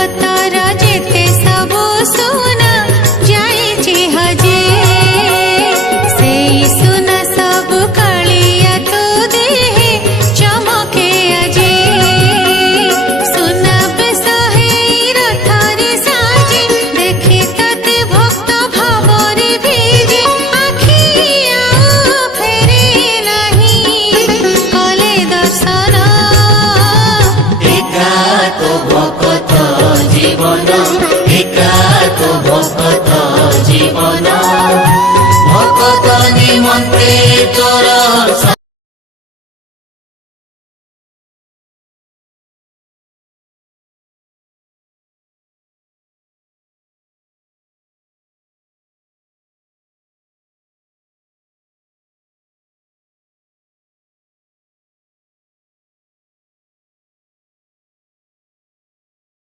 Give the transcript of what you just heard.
जगतर जेते सबु सुना जाइछि हजे से सुना सब कालिया तो देहे चमके अजे सुना बेस हेई रथरे साजे देखि तते भक्त भावरे भिजे आखि आउ फेरे नाही कले दर्शन एका तो भक्त जीवन एका तो भक्त जीवन भक्त निमंत्रे